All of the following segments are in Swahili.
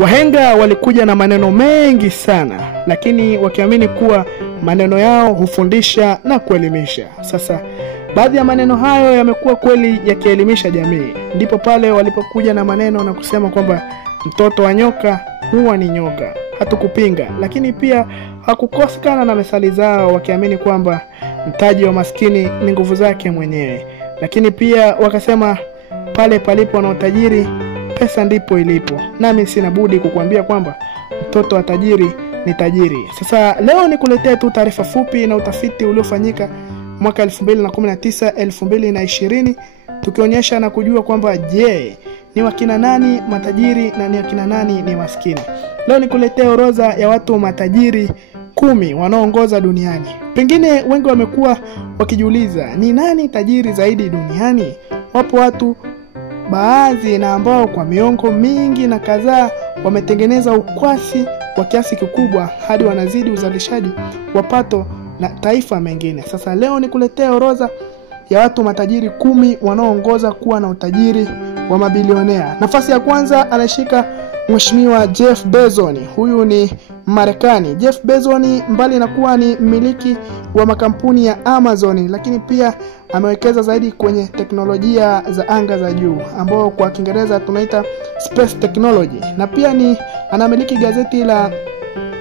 Wahenga walikuja na maneno mengi sana, lakini wakiamini kuwa maneno yao hufundisha na kuelimisha. Sasa baadhi ya maneno hayo yamekuwa kweli yakielimisha jamii. Ndipo pale walipokuja na maneno na kusema kwamba mtoto wa nyoka huwa ni nyoka. Hatukupinga, lakini pia hakukosekana na methali zao wakiamini kwamba mtaji wa maskini ni nguvu zake mwenyewe. Lakini pia wakasema pale palipo na utajiri pesa ndipo ilipo. Nami sina budi kukuambia kwamba mtoto wa tajiri ni tajiri. Sasa leo nikuletea tu taarifa fupi na utafiti uliofanyika mwaka 2019-2020 tukionyesha na kujua kwamba je, ni wakina nani matajiri na ni wakina nani ni maskini. Leo nikuletea orodha ya watu matajiri 10 wanaoongoza duniani. Pengine wengi wamekuwa wakijiuliza ni nani tajiri zaidi duniani? Wapo watu baadhi na ambao kwa miongo mingi na kadhaa wametengeneza ukwasi wa kiasi kikubwa hadi wanazidi uzalishaji wa pato na taifa mengine. Sasa leo nikuletea orodha ya watu matajiri 10 wanaoongoza kuwa na utajiri wa mabilionea. Nafasi ya kwanza anashika Mheshimiwa Jeff Bezos. Huyu ni Marekani. Jeff Bezos mbali na kuwa ni mmiliki wa makampuni ya Amazon, lakini pia amewekeza zaidi kwenye teknolojia za anga za juu ambao kwa Kiingereza tunaita space technology, na pia ni anamiliki gazeti la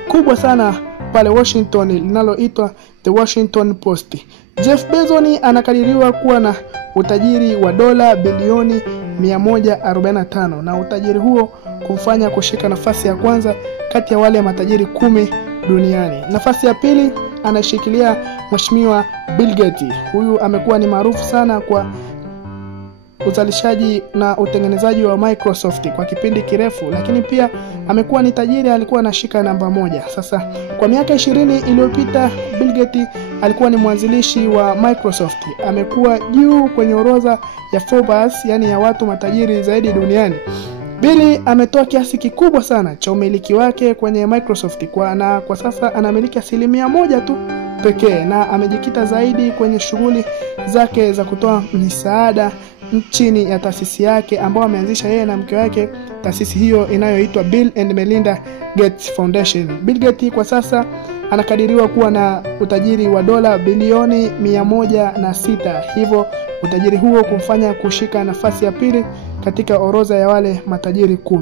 kubwa sana pale Washington linaloitwa The Washington Post. Jeff Bezos anakadiriwa kuwa na utajiri wa dola bilioni 145 na utajiri huo kumfanya kushika nafasi ya kwanza kati ya wale matajiri 10 duniani. Nafasi ya pili anashikilia Mheshimiwa Bill Gates. Huyu amekuwa ni maarufu sana kwa uzalishaji na utengenezaji wa Microsoft kwa kipindi kirefu, lakini pia amekuwa ni tajiri, alikuwa anashika namba 1. Sasa kwa miaka 20 iliyopita Bill Gates alikuwa ni mwanzilishi wa Microsoft. Amekuwa juu kwenye orodha ya Forbes, yani ya watu matajiri zaidi duniani. Bill ametoa kiasi kikubwa sana cha umiliki wake kwenye Microsoft kwa sasa anamiliki 1% tu pekee, na amejikita zaidi kwenye shughuli zake za kutoa misaada chini ya taasisi yake ambayo ameanzisha yeye na mke wake, taasisi hiyo inayoitwa Bill and Melinda Gates Foundation. Bill Gates kwa sasa anakadiriwa kuwa na utajiri wa dola bilioni 106, hivyo utajiri huo kumfanya kushika nafasi ya pili katika orodha ya wale matajiri 10.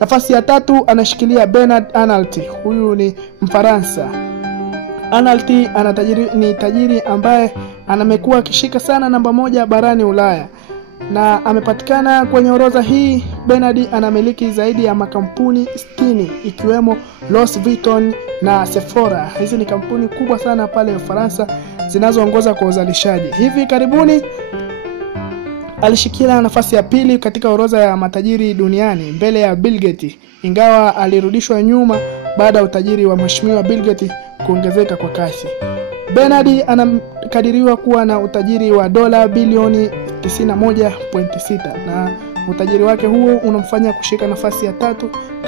Nafasi ya tatu anashikilia Bernard Arnault. Huyu ni Mfaransa. Arnault ni tajiri ambaye amekuwa akishika sana namba 1 barani Ulaya na amepatikana kwenye orodha hii. Bernard anamiliki zaidi ya makampuni 60 ikiwemo Louis Vuitton na Sephora. Hizi ni kampuni kubwa sana pale Ufaransa zinazoongoza kwa uzalishaji. Hivi karibuni alishikilia nafasi ya pili katika orodha ya matajiri duniani mbele ya Bill Gates, ingawa alirudishwa nyuma baada ya utajiri wa Mheshimiwa Bill Gates kuongezeka kwa kasi. Bernard anakadiriwa kuwa na utajiri wa dola bilioni 91.6 na utajiri wake huo unamfanya kushika nafasi ya 3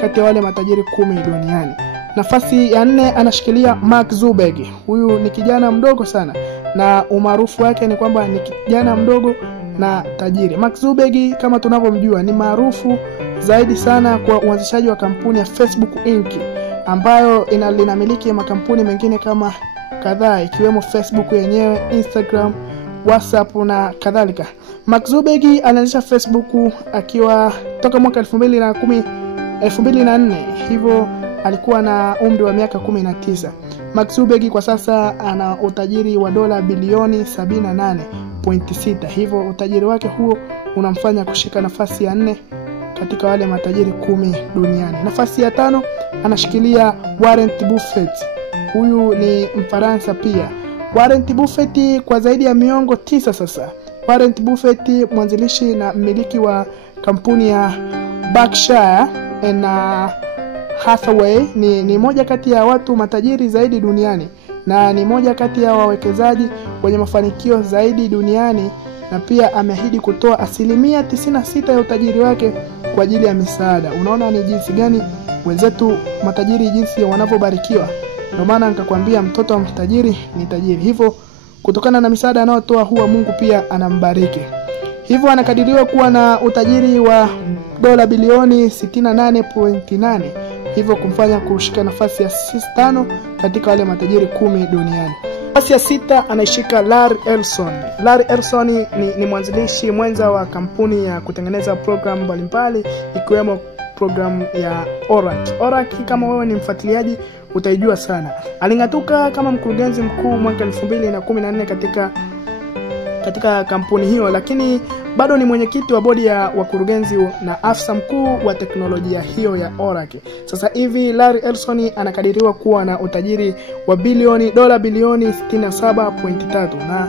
kati ya wale matajiri 10 duniani. Nafasi ya 4 anashikilia Mark Zuckerberg. Huyu ni kijana mdogo sana na umaarufu wake ni kwamba ni kijana mdogo na tajiri. Mark Zuckerberg kama tunavyomjua ni maarufu zaidi sana kwa uanzishaji wa kampuni ya Facebook Inc. ambayo linamiliki makampuni mengine kama kadhaa ikiwemo Facebook yenyewe, Instagram, WhatsApp na kadhalika. Mark Zuckerberg alianzisha Facebook akiwa toka mwaka 2004, hivyo alikuwa na umri wa miaka 19. Mark Zuckerberg kwa sasa ana utajiri wa dola bilioni 78.6, hivyo utajiri wake huo unamfanya kushika nafasi ya 4 katika wale matajiri 10 duniani. Nafasi ya 5 anashikilia Warren Buffett. Huyu ni Mfaransa pia. Warren Buffett kwa zaidi ya miongo 9 sasa. Warren Buffett mwanzilishi na mmiliki wa kampuni ya Berkshire and Hathaway ni moja kati ya watu matajiri zaidi duniani na ni moja kati ya wawekezaji wenye mafanikio zaidi duniani, na pia ameahidi kutoa 96% ya utajiri wake kwa ajili ya misaada. Unaona ni jinsi gani wenzetu matajiri jinsi wanavyobarikiwa. Ndio maana nikakwambia mtoto wa mtajiri ni tajiri. Hivyo kutokana na misaada anayotoa huwa Mungu pia anambariki. Hivyo anakadiriwa kuwa na utajiri wa dola bilioni 68.8, hivyo kumfanya kushika nafasi ya 5 katika wale matajiri 10 duniani. Nafasi ya 6 anaishika Larry Ellison. Larry Ellison ni mwanzilishi mwenza wa kampuni ya kutengeneza programu mbalimbali ikiwemo programu ya Oracle. Oracle, kama wewe ni mfuatiliaji utaijua sana. Aling'atuka kama mkurugenzi mkuu mwaka 2014 katika kampuni hiyo, lakini bado ni mwenyekiti wa bodi ya wakurugenzi na afisa mkuu wa teknolojia hiyo ya Oracle. Sasa hivi Larry Ellison anakadiriwa kuwa na utajiri wa dola bilioni 67.3, na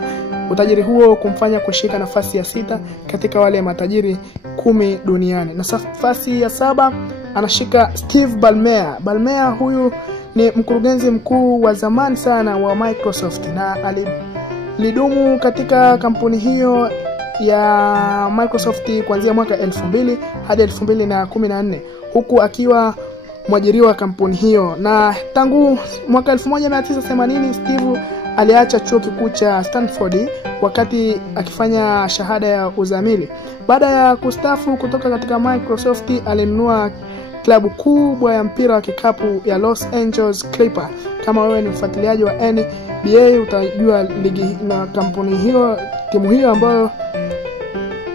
utajiri huo kumfanya kushika nafasi ya 6 katika wale matajiri 10 duniani. Na nafasi ya 7 anashika Steve Ballmer. Ballmer huyu ni mkurugenzi mkuu wa zamani sana wa Microsoft, na alidumu katika kampuni hiyo ya Microsoft kuanzia mwaka 2000 hadi 2014, huku akiwa mwajiriwa wa kampuni hiyo. Na tangu mwaka 1980 Steve aliacha chuo kikuu cha Stanford wakati akifanya shahada ya uzamili. Baada ya kustaafu kutoka katika Microsoft, alinunua klabu kubwa ya mpira wa kikapu ya Los Angeles Clippers. Kama wewe ni mfuatiliaji wa NBA utajua ligi na kampuni hiyo, timu hiyo ambayo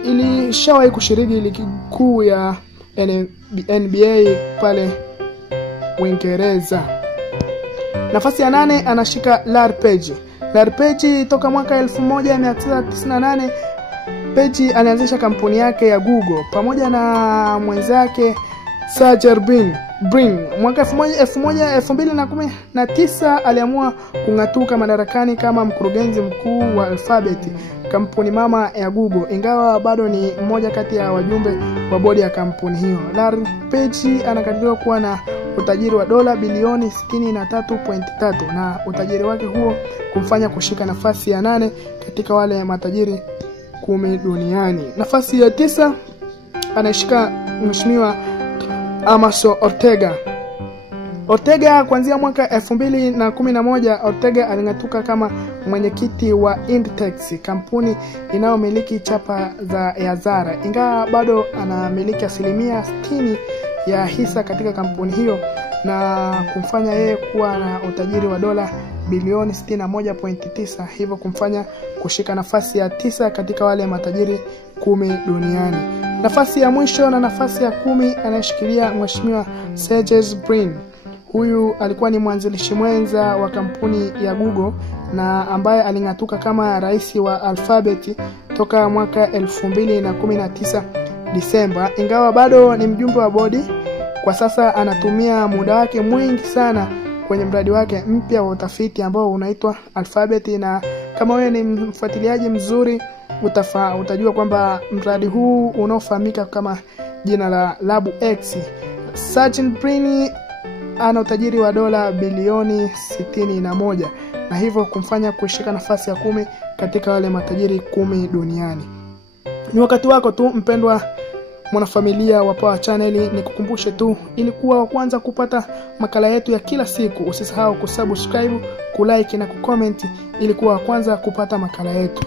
ilishawahi kushiriki ligi kuu ya NBA pale Uingereza. Nafasi ya 8 anashika Larry Page. Larry Page toka mwaka 1998 Page alianzisha kampuni yake ya Google pamoja na mwenzake Sergey Brin. Mwaka 2019 aliamua kung'atuka madarakani kama mkurugenzi mkuu wa Alphabet, kampuni mama ya Google, ingawa bado ni mmoja kati ya wajumbe wa bodi ya kampuni hiyo. Larry Page anakadiriwa kuwa na utajiri wa dola bilioni 63.3, na utajiri wake huo kumfanya kushika nafasi ya 8 katika wale matajiri 10 duniani. Nafasi ya 9 anashika Mheshimiwa Amancio Ortega. Kuanzia mwaka 2011 Ortega aling'atuka kama mwenyekiti wa Inditex, kampuni inayomiliki chapa ya Zara, ingawa bado anamiliki 60% ya hisa katika kampuni hiyo, na kumfanya yeye kuwa na utajiri wa dola bilioni 61.9, hivyo kumfanya kushika nafasi ya 9 katika wale matajiri 10 duniani. Nafasi ya mwisho na nafasi ya 10 anayeshikilia Mheshimiwa Sergey Brin. Huyu alikuwa ni mwanzilishi mwenza wa kampuni ya Google na ambaye aling'atuka kama rais wa Alphabet toka mwaka 2019 Disemba, ingawa bado ni mjumbe wa bodi. Kwa sasa anatumia muda wake mwingi sana kwenye mradi wake mpya wa utafiti ambao unaitwa Alphabet, na kama wewe ni mfuatiliaji mzuri utajua kwamba mradi huu unaofahamika kama jina la Lab X. Sergey Brin ana utajiri wa dola bilioni 61, na hivyo kumfanya kushika nafasi ya 10 katika wale matajiri 10 duniani. Ni wakati wako tu mpendwa mwanafamilia wa Power Channel, nikukumbushe tu, ili kuwa wa kwanza kupata makala yetu ya kila siku, usisahau kusubscribe, kulike na kucomment ili kuwa wa kwanza kupata makala yetu.